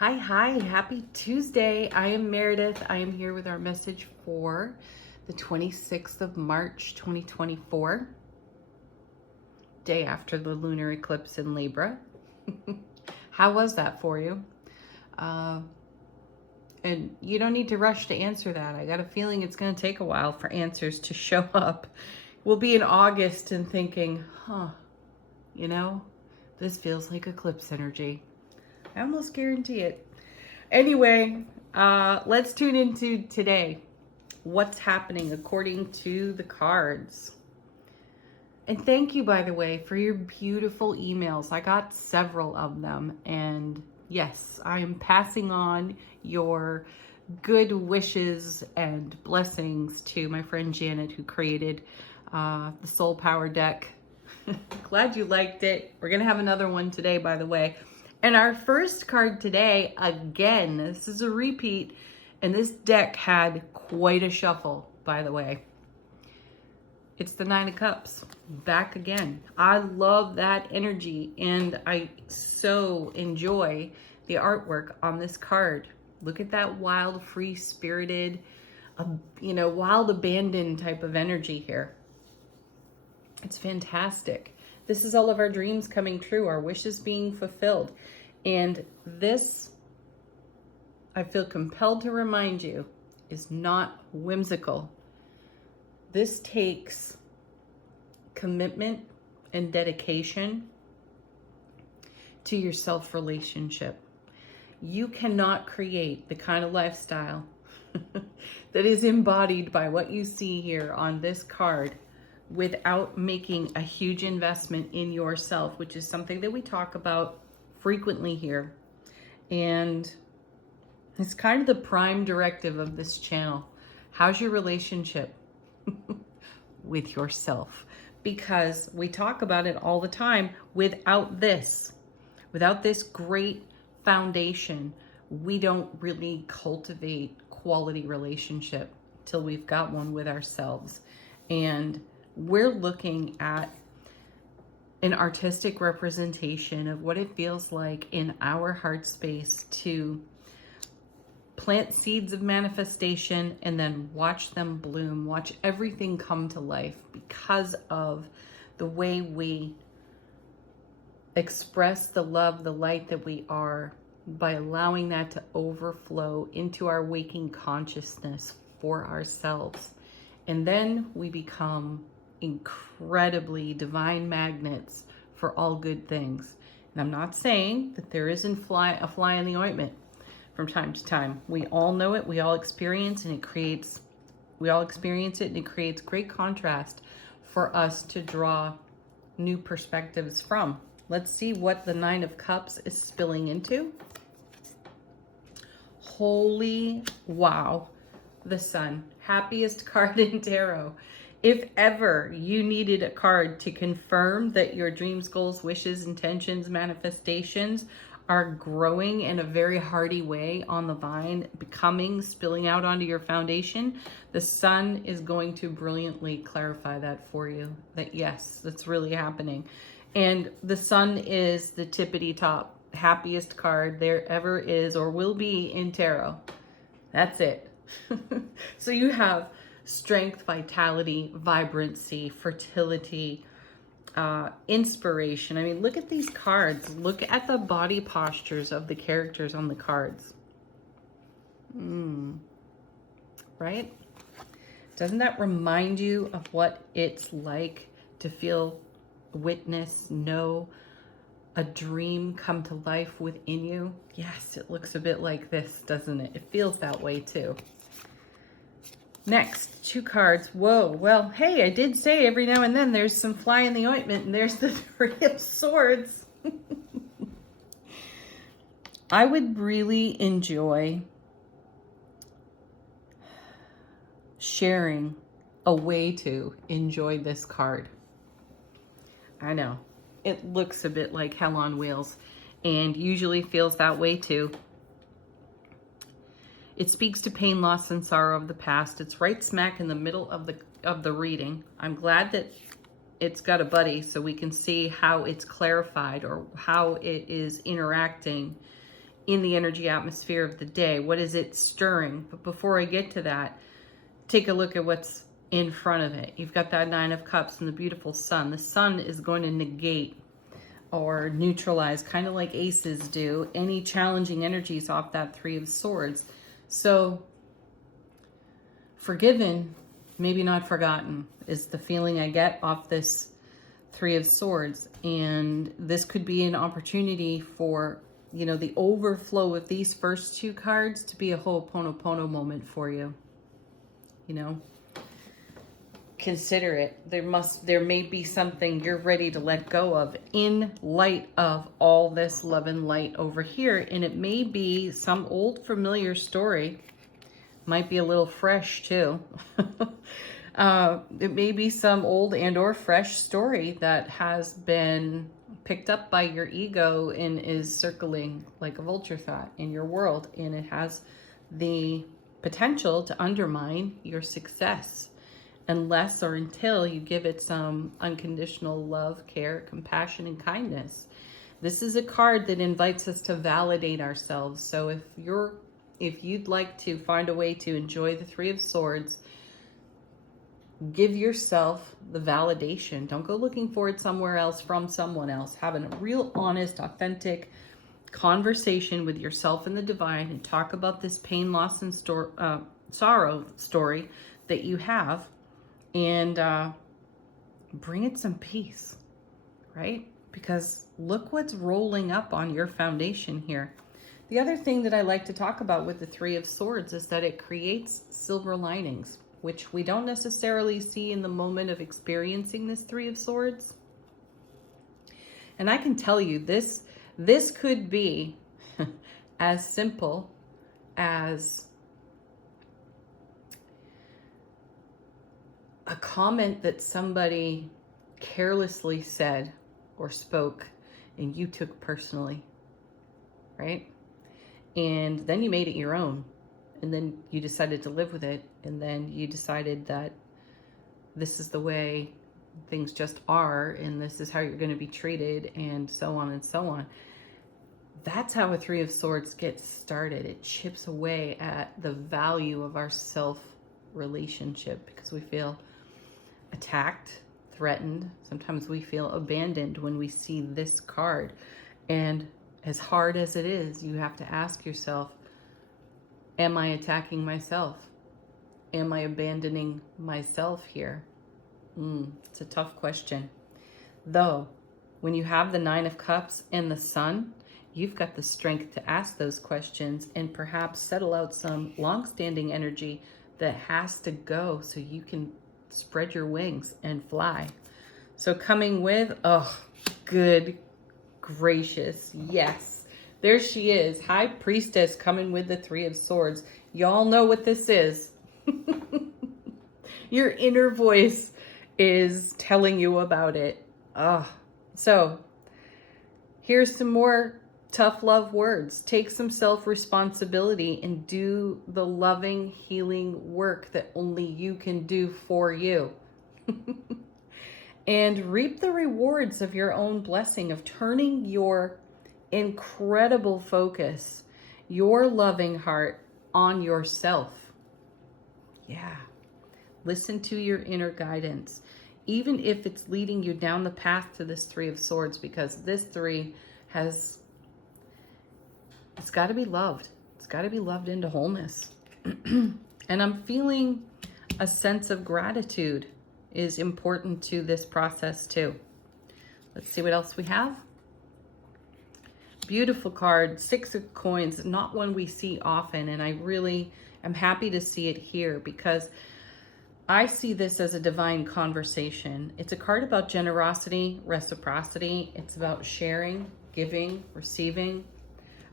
Hi, happy Tuesday. I am Meredith. I am here with our message for the 26th of March, 2024, day after the lunar eclipse in Libra. How was that for you? Uh, and you don't need to rush to answer that. I got a feeling it's going to take a while for answers to show up. We'll be in August and thinking, you know, this feels like eclipse energy. I almost guarantee it. Anyway, let's tune into today. What's happening according to the cards? And thank you, by the way, for your beautiful emails. I got several of them. And yes, I am passing on your good wishes and blessings to my friend Janet, who created the Soul Power deck. Glad you liked it. We're going to have another one today, by the way. And our first card today, again, this is a repeat, and this deck had quite a shuffle, by the way. It's the Nine of Cups, back again. I love that energy, and I so enjoy the artwork on this card. Look at that wild, free-spirited, wild abandon type of energy here. It's fantastic. This is all of our dreams coming true, our wishes being fulfilled. And this, I feel compelled to remind you, is not whimsical. This takes commitment and dedication to your self-relationship. You cannot create the kind of lifestyle that is embodied by what you see here on this card without making a huge investment in yourself, which is something that we talk about frequently here. And it's kind of the prime directive of this channel. How's your relationship with yourself? Because we talk about it all the time. Without this great foundation, we don't really cultivate quality relationship till we've got one with ourselves. And we're looking at an artistic representation of what it feels like in our heart space to plant seeds of manifestation and then watch them bloom, watch everything come to life because of the way we express the love, the light that we are, by allowing that to overflow into our waking consciousness for ourselves. And then we become incredibly divine magnets for all good things. And I'm not saying that there isn't a fly in the ointment from time to time. We all know it, we all experience it, and it creates great contrast for us to draw new perspectives from. Let's see what the Nine of Cups is spilling into. Holy wow, the Sun. Happiest card in tarot. If ever you needed a card to confirm that your dreams, goals, wishes, intentions, manifestations are growing in a very hearty way on the vine, spilling out onto your foundation, the Sun is going to brilliantly clarify that for you. That yes, that's really happening. And the Sun is the tippity top, happiest card there ever is or will be in tarot. That's it. So you have strength, vitality, vibrancy, fertility, inspiration. I mean, look at these cards. Look at the body postures of the characters on the cards. Right? Doesn't that remind you of what it's like to feel, witness, know a dream come to life within you? Yes, it looks a bit like this, doesn't it? It feels that way too. Next, two cards. Whoa, well, hey, I did say every now and then there's some fly in the ointment, and there's the Three of Swords. I would really enjoy sharing a way to enjoy this card. I know, it looks a bit like Hell on Wheels, and usually feels that way too. It speaks to pain, loss, and sorrow of the past. It's right smack in the middle of the reading. I'm glad that it's got a buddy so we can see how it's clarified or how it is interacting in the energy atmosphere of the day? What is it stirring? But before I get to that, take a look at what's in front of it. You've got that Nine of Cups and the beautiful sun. The sun is going to negate or neutralize, kind of like aces do, any challenging energies off that Three of Swords. So forgiven, maybe not forgotten, is the feeling I get off this Three of Swords. And this could be an opportunity for, you know, the overflow of these first two cards to be a Ho'oponopono moment for you. You know, consider it. There may be something you're ready to let go of in light of all this love and light over here. And it may be some old familiar story. Might be a little fresh too. It may be some old and or fresh story that has been picked up by your ego and is circling like a vulture thought in your world. And it has the potential to undermine your success unless or until you give it some unconditional love, care, compassion, and kindness. This is a card that invites us to validate ourselves. So if you'd like to find a way to enjoy the Three of Swords, give yourself the validation. Don't go looking for it somewhere else from someone else. Having a real honest, authentic conversation with yourself and the divine, and talk about this pain, loss, and sorrow story that you have, and bring it some peace, right? Because look what's rolling up on your foundation here. The other thing that I like to talk about with the Three of Swords is that it creates silver linings, which we don't necessarily see in the moment of experiencing this Three of Swords. And I can tell you this could be as simple as a comment that somebody carelessly said or spoke and you took personally, right? And then you made it your own, and then you decided to live with it, and then you decided that this is the way things just are, and this is how you're going to be treated, and so on and so on. That's how a Three of Swords gets started. It chips away at the value of our self-relationship because we feel attacked, threatened. Sometimes we feel abandoned when we see this card. And as hard as it is, you have to ask yourself, am I attacking myself? Am I abandoning myself here? It's a tough question. Though, when you have the Nine of Cups and the Sun, you've got the strength to ask those questions and perhaps settle out some long-standing energy that has to go so you can spread your wings and fly. So coming with, oh, good gracious, yes. There she is, High Priestess, coming with the Three of Swords. Y'all know what this is. Your inner voice is telling you about it. So here's some more tough love words. Take some self-responsibility and do the loving, healing work that only you can do for you. And reap the rewards of your own blessing of turning your incredible focus, your loving heart on yourself. Yeah. Listen to your inner guidance, even if it's leading you down the path to this Three of Swords, because this three it's got to be loved. It's got to be loved into wholeness. And I'm feeling a sense of gratitude is important to this process too. Let's see what else we have. Beautiful card, Six of Coins, not one we see often, and I really am happy to see it here because I see this as a divine conversation. It's a card about generosity, reciprocity. It's about sharing, giving, receiving,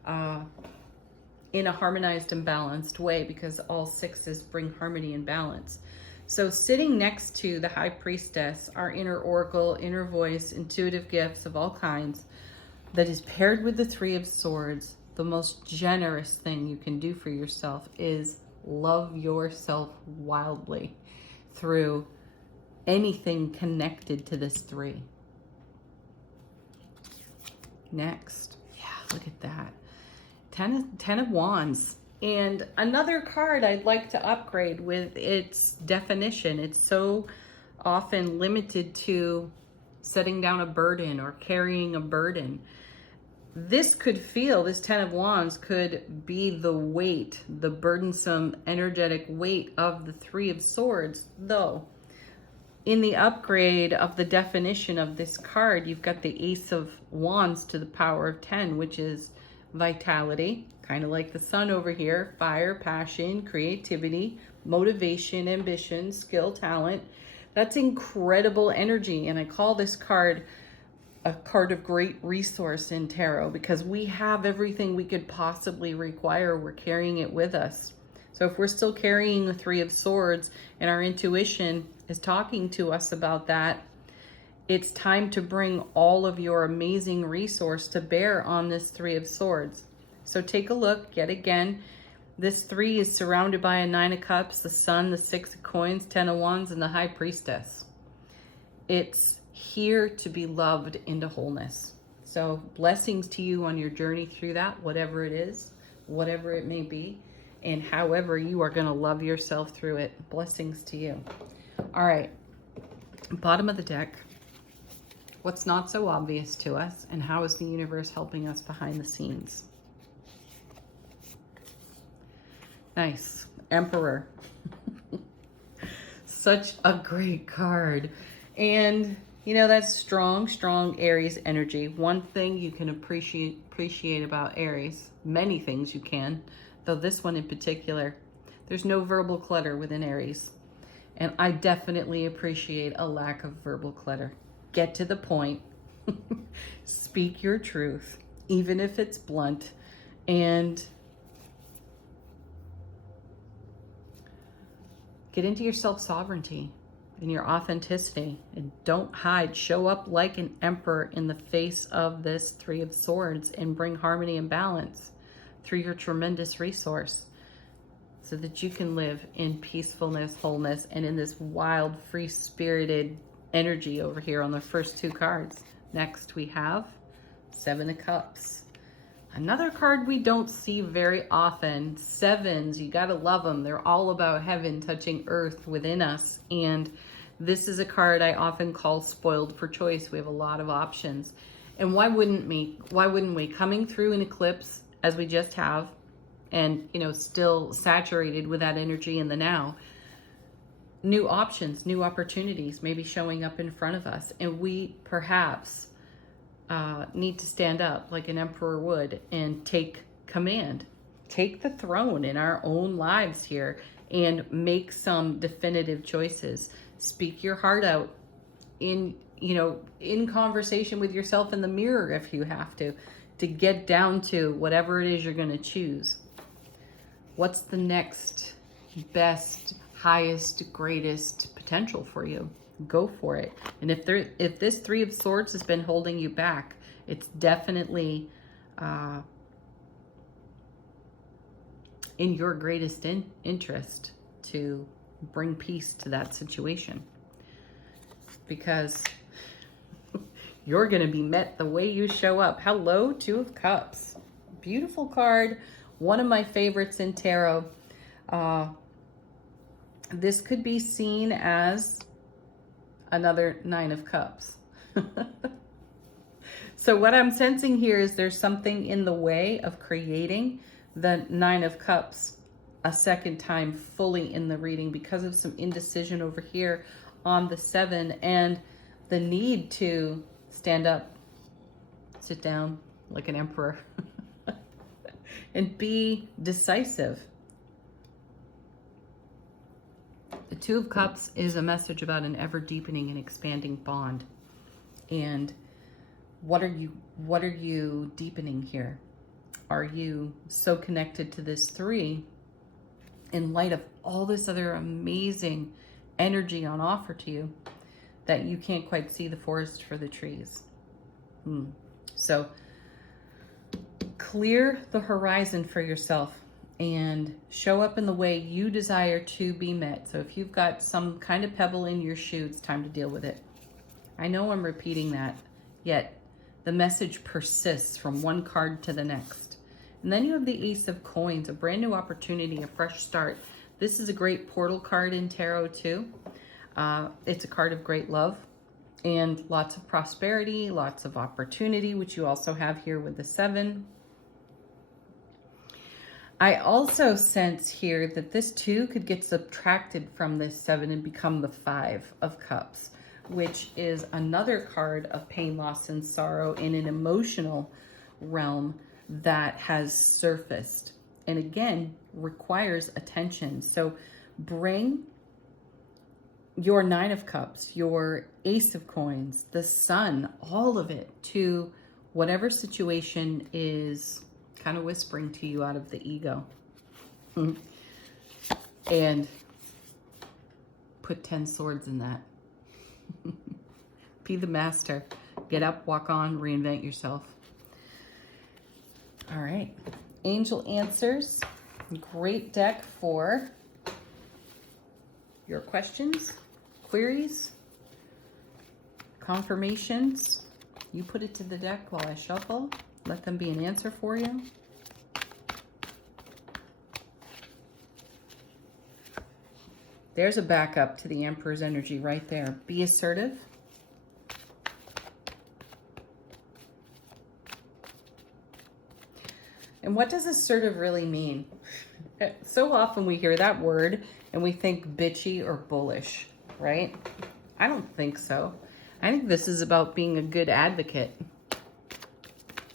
in a harmonized and balanced way, because all sixes bring harmony and balance. So sitting next to the High Priestess, our inner oracle, inner voice, intuitive gifts of all kinds, that is paired with the Three of Swords, the most generous thing you can do for yourself is love yourself wildly through anything connected to this three. Next, yeah, look at that. Ten of Wands. And another card I'd like to upgrade with its definition. It's so often limited to setting down a burden or carrying a burden. This Ten of Wands could be the weight, the burdensome, energetic weight of the Three of Swords, though. In the upgrade of the definition of this card, you've got the Ace of Wands to the power of 10, which is vitality, kind of like the sun over here, fire, passion, creativity, motivation, ambition, skill, talent. That's incredible energy. And I call this card a card of great resource in tarot because we have everything we could possibly require. We're carrying it with us. So if we're still carrying the Three of Swords and our intuition is talking to us about that, it's time to bring all of your amazing resource to bear on this Three of Swords. So take a look yet again. This 3 is surrounded by a 9 of Cups, the Sun, the 6 of Coins, 10 of Wands, and the High Priestess. It's here to be loved into wholeness. So blessings to you on your journey through that, whatever it is, whatever it may be, and however you are going to love yourself through it. Blessings to you. All right, bottom of the deck. What's not so obvious to us, and how is the universe helping us behind the scenes? Nice. Emperor. Such a great card. And, you know, that's strong, strong Aries energy. One thing you can appreciate about Aries, many things you can, though this one in particular, there's no verbal clutter within Aries. And I definitely appreciate a lack of verbal clutter. Get to the point. Speak your truth, even if it's blunt. And get into your self-sovereignty and your authenticity, and don't hide. Show up like an emperor in the face of this Three of Swords and bring harmony and balance through your tremendous resource so that you can live in peacefulness, wholeness, and in this wild, free-spirited energy over here on the first 2 cards. Next, we have 7 of Cups. Another card we don't see very often. 7s, you gotta love them. They're all about heaven touching earth within us. And this is a card I often call spoiled for choice. We have a lot of options. And why wouldn't we? Why wouldn't we? Coming through an eclipse, as we just have, and, you know, still saturated with that energy in the now, new options, new opportunities maybe showing up in front of us. And we perhaps need to stand up like an emperor would and take command, take the throne in our own lives here and make some definitive choices. Speak your heart out in conversation with yourself in the mirror if you have to get down to whatever it is you're going to choose. What's the next best, highest, greatest potential for you? Go for it. And if this Three of Swords has been holding you back, it's definitely in your greatest interest to bring peace to that situation, because you're going to be met the way you show up. Hello, 2 of Cups. Beautiful card. One of my favorites in tarot. This could be seen as another 9 of Cups. So what I'm sensing here is there's something in the way of creating the 9 of Cups a second time fully in the reading because of some indecision over here on the 7 and the need to stand up, sit down like an emperor, and be decisive. The 2 of Cups is a message about an ever deepening and expanding bond. And what are you deepening here? Are you so connected to this 3 in light of all this other amazing energy on offer to you that you can't quite see the forest for the trees? So clear the horizon for yourself and show up in the way you desire to be met. So if you've got some kind of pebble in your shoe, it's time to deal with it. I know I'm repeating that, yet the message persists from one card to the next. And then you have the Ace of Coins, a brand new opportunity, a fresh start. This is a great portal card in tarot too. It's a card of great love and lots of prosperity, lots of opportunity, which you also have here with the 7. I also sense here that this 2 could get subtracted from this 7 and become the 5 of Cups, which is another card of pain, loss, and sorrow in an emotional realm that has surfaced and again requires attention. So bring your 9 of Cups, your Ace of Coins, the Sun, all of it to whatever situation is kind of whispering to you out of the ego. And put 10 swords in that. Be the master. Get up, walk on, reinvent yourself. All right. Angel Answers. Great deck for your questions, queries, confirmations. You put it to the deck while I shuffle. Let them be an answer for you. There's a backup to the Emperor's energy right there. Be assertive. And what does assertive really mean? So often we hear that word and we think bitchy or bullish, right? I don't think so. I think this is about being a good advocate.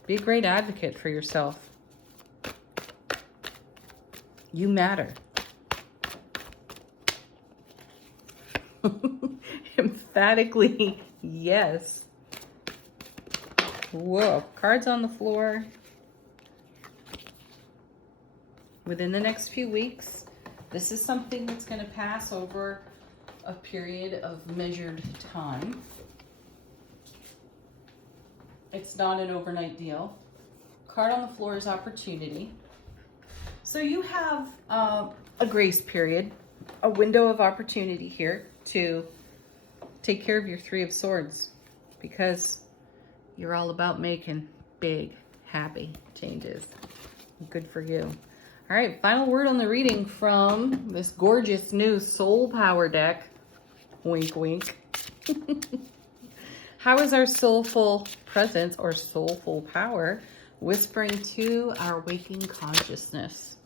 Be a great advocate for yourself. You matter. Emphatically, yes. Whoa, cards on the floor. Within the next few weeks, this is something that's going to pass over a period of measured time. It's not an overnight deal. Card on the floor is opportunity. So you have a grace period, a window of opportunity here to take care of your 3 of Swords because you're all about making big, happy changes. Good for you. All right, final word on the reading from this gorgeous new Soul Power deck. Wink, wink. How is our soulful presence or soulful power whispering to our waking consciousness?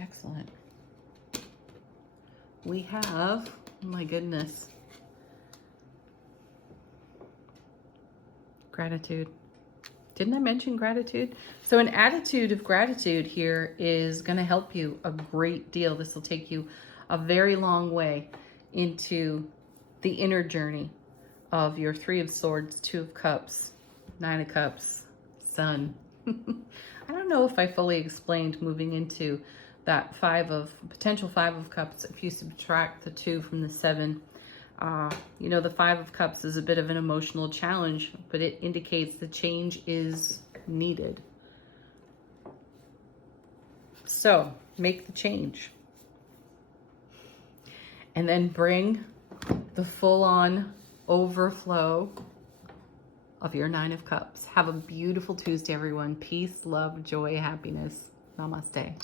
Excellent. We have, oh my goodness, gratitude. Didn't I mention gratitude? So an attitude of gratitude here is going to help you a great deal. This will take you a very long way into the inner journey of your 3 of Swords, 2 of Cups, 9 of Cups, Sun. I don't know if I fully explained moving into that potential 5 of Cups if you subtract the 2 from the 7. You know, the 5 of Cups is a bit of an emotional challenge, but it indicates the change is needed. So make the change. And then bring the full-on overflow of your 9 of Cups. Have a beautiful Tuesday, everyone. Peace, love, joy, happiness. Namaste.